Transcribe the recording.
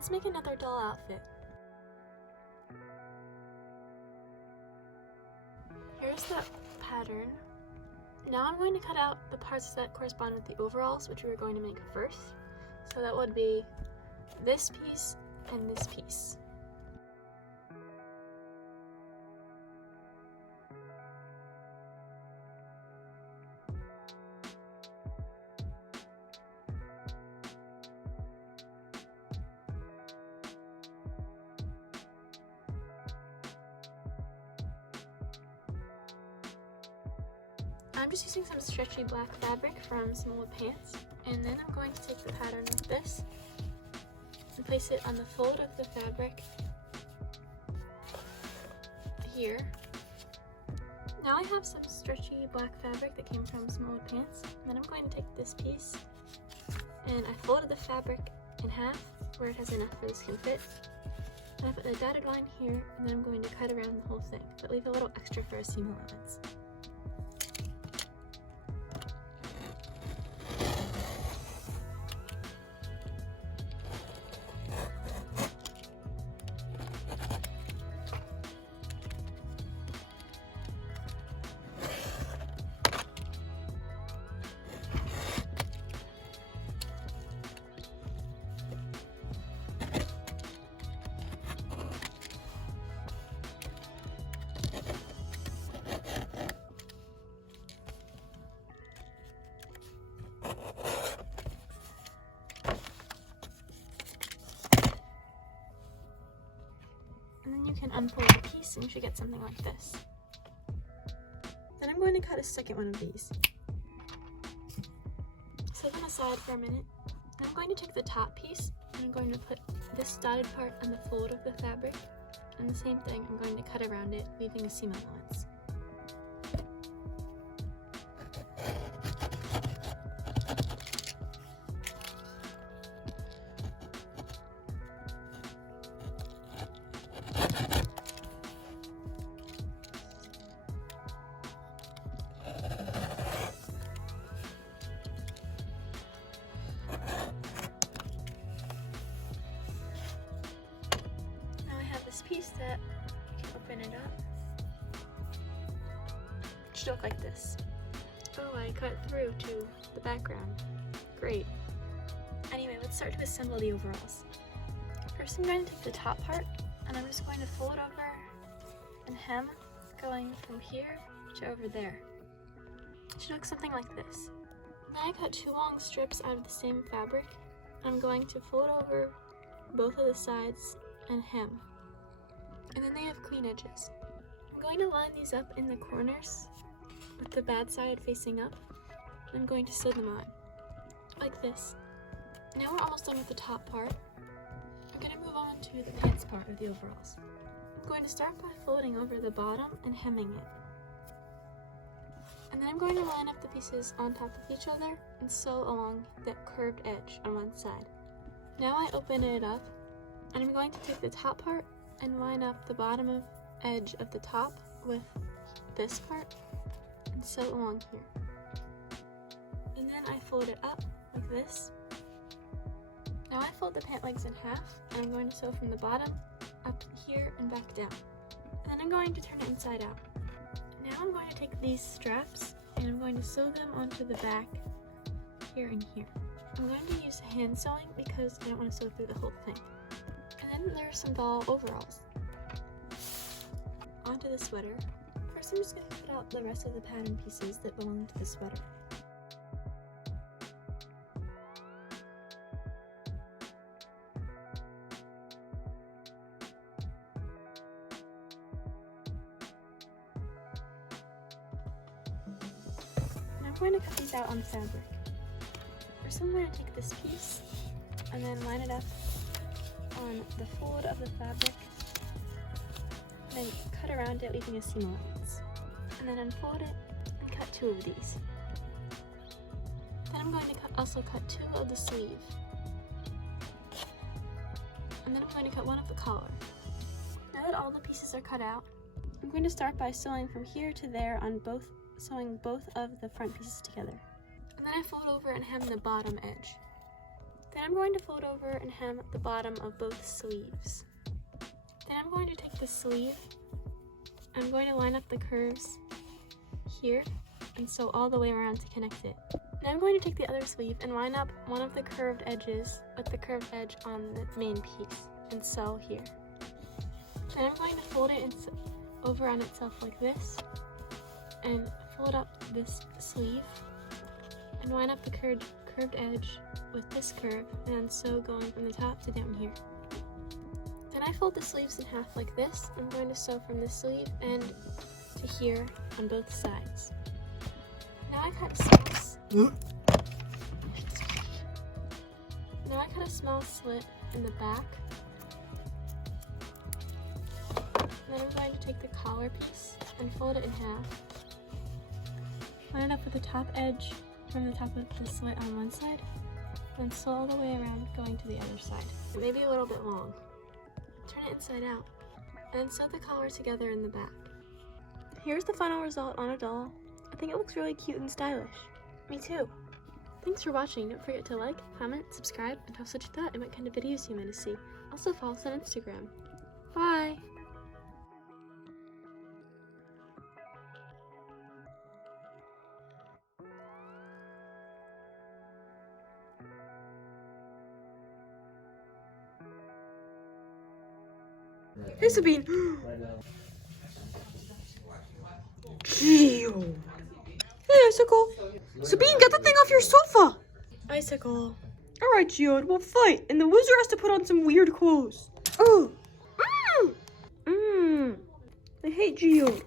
let's make another doll outfit. Here's the pattern. Now I'm going to cut out the parts that correspond with the overalls, which we were going to make first. So that would be this piece and this piece. I'm just using some stretchy black fabric from some old pants, and then I'm going to take the pattern like this and place it on the fold of the fabric here. Now I have some stretchy black fabric that came from some old pants, and then I'm going to take this piece and I folded the fabric in half where it has enough where this can fit. And I put the dotted line here, and then I'm going to cut around the whole thing, but leave a little extra for a seam allowance. And then you can unfold the piece and you should get something like this. Then I'm going to cut a second one of these. Set them aside for a minute. Then I'm going to take the top piece and I'm going to put this dotted part on the fold of the fabric. And the same thing, I'm going to cut around it, leaving a seam allowance. This piece that you can open it up. It should look like this. Oh, I cut through to the background. Great. Anyway, let's start to assemble the overalls. First I'm going to take the top part and I'm just going to fold over and hem, going from here to over there. It should look something like this. Then I cut 2 long strips out of the same fabric. I'm going to fold over both of the sides and hem. And then they have clean edges. I'm going to line these up in the corners with the bad side facing up. I'm going to sew them on, like this. Now we're almost done with the top part. I'm going to move on to the pants part of the overalls. I'm going to start by folding over the bottom and hemming it. And then I'm going to line up the pieces on top of each other and sew along that curved edge on one side. Now I open it up, and I'm going to take the top part and line up the bottom edge of the top with this part and sew along here. And then I fold it up like this. Now I fold the pant legs in half, and I'm going to sew from the bottom up here and back down. And then I'm going to turn it inside out. Now I'm going to take these straps and I'm going to sew them onto the back here and here. I'm going to use hand sewing because I don't want to sew through the whole thing. And then there are some doll overalls. Onto the sweater. First I'm just going to cut out the rest of the pattern pieces that belong to the sweater. And I'm going to cut these out on fabric. First I'm going to take this piece and then line it up on the fold of the fabric, and then cut around it, leaving a seam allowance. And then unfold it and cut 2 of these. Then I'm going to also cut 2 of the sleeve. And then I'm going to cut 1 of the collar. Now that all the pieces are cut out, I'm going to start by sewing from here to there on sewing both of the front pieces together. And then I fold over and hem the bottom edge. Then I'm going to fold over and hem the bottom of both sleeves. Then I'm going to take the sleeve, I'm going to line up the curves here and sew all the way around to connect it. Now I'm going to take the other sleeve and line up one of the curved edges with the curved edge on the main piece and sew here. Then I'm going to fold it over on itself like this and fold up this sleeve and line up the curved edge with this curve and then sew going from the top to down here. Then I fold the sleeves in half like this. I'm going to sew from this sleeve end to here on both sides. Now I cut a small slit in the back. Then I'm going to take the collar piece and fold it in half. Line it up with the top edge from the top of the slit on one side, then sew all the way around going to the other side. Maybe a little bit long. Turn it inside out, and sew the collar together in the back. Here's the final result on a doll. I think it looks really cute and stylish. Me too. Thanks for watching. Don't forget to like, comment, subscribe, and post what you thought and what kind of videos you want to see. Also follow us on Instagram. Bye! Hey Sabine! Geode! Hey Icicle! Sabine, get the thing off your sofa! Icicle. Alright Geode, we'll fight, and the loser has to put on some weird clothes. Oh! I hate Geode.